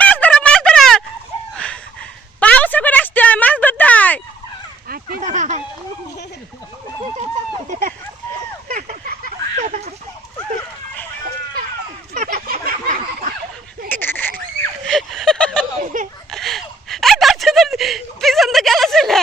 মাছ ধরো মাছ ধরো পাউসে করে আসতে হয় মাছ ধরতে হয় পিছন তো গেল ছেলে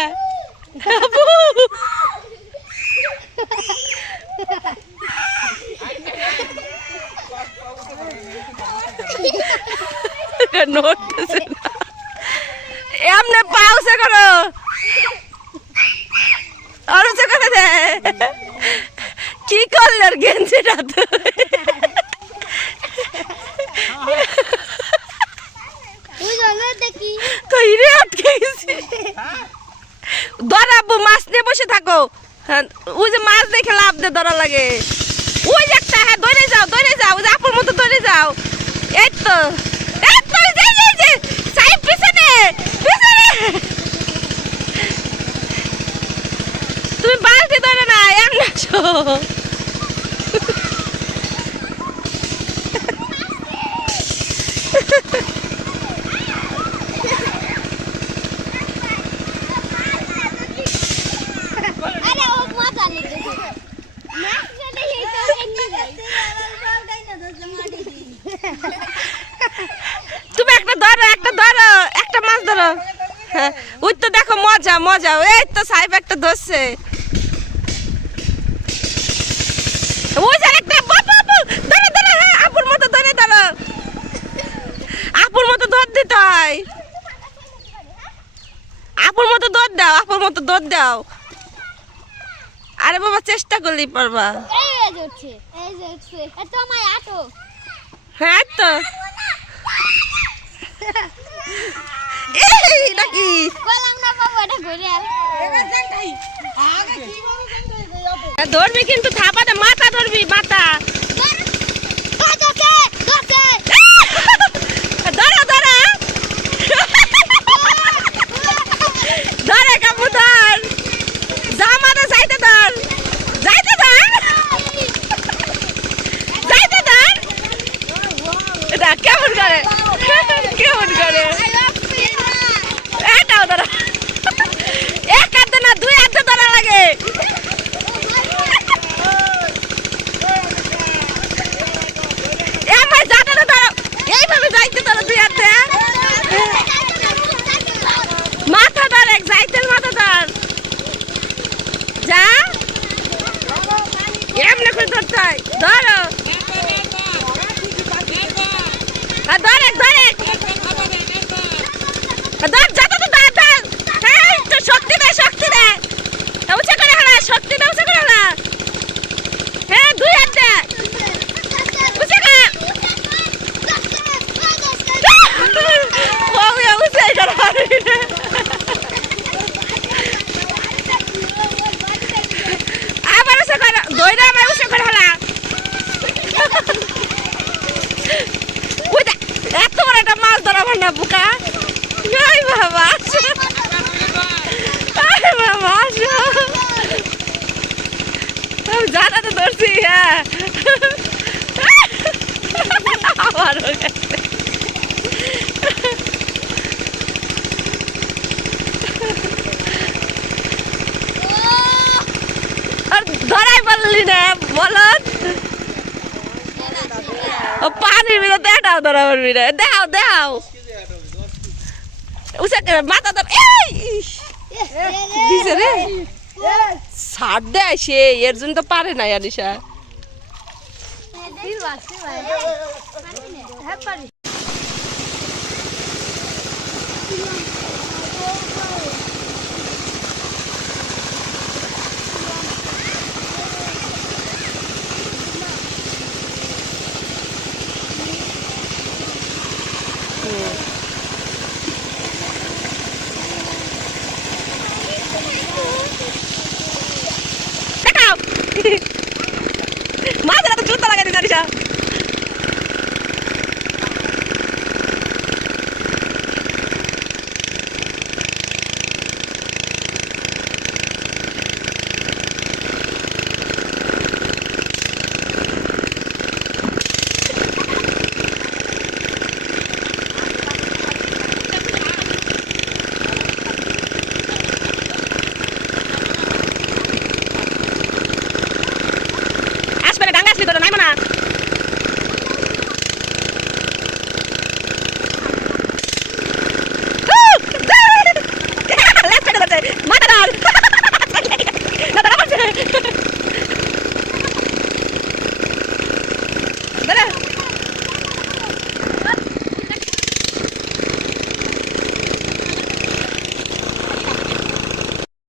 এমনি পাউসে করো আরো সে করে দে কি করলে গেঞ্জিটা তো ধরাবো মাছ নিয়ে বসে থাকো ওই যে মাছ দেখে লাভ দিয়ে ধরা লাগে ওই যে একটা হ্যাঁ ধরে যাও ওই যে আপুর মতো ধরে যাও এই তো তুমি বালতি ধরে না এমন তুমি একটা ধরো একটা মাছ ধরো ওই তো দেখো মজা এই তো সাহেব একটা ধরছে ওই যে একটা ধরো হ্যাঁ আপুর মতো ধরে ধরো আপুর মতো ধর দিতে হয় আপুর মতো ধর দাও আরে বাবা চেষ্টা করলেই পারবা হ্যাঁ তো নাকি ধরবি কিন্তু থাপাতে মাথা ধরবি মাথা ধরে কাপুধর জামাতে যাইতে ধর এটা কেমন করে এটাও ধরা এক হাতে না দুই হাতে ধরা লাগে এবার যাতে ধরো এইভাবে যাইতে ধরো দুই হাতে মাথা ধর এক যাইতের মাথা ধর যা এমনি করে ধরতে হয় ধরো ধর যাতে তো তো শক্তি দে উঁচা করে হলা শক্তি দে উঁচা করে হলা হ্যাঁ দুই হাত দে উঁচা কর উঁচা কর আবার উঁচা কর দইরা আবার উঁচা করে হলা এত বড় একটা মাছ ধরাবার না বুকা বাবা জানা তো ধরছি হ্যাঁ আবার ধরাই পারলি না বলো পানির ভিতরে এটাও ধরা পারবি না দেখাও মাথা ধর দিছে রে ছাড় দেয় সে এর জন্য তো পারে না আনিশা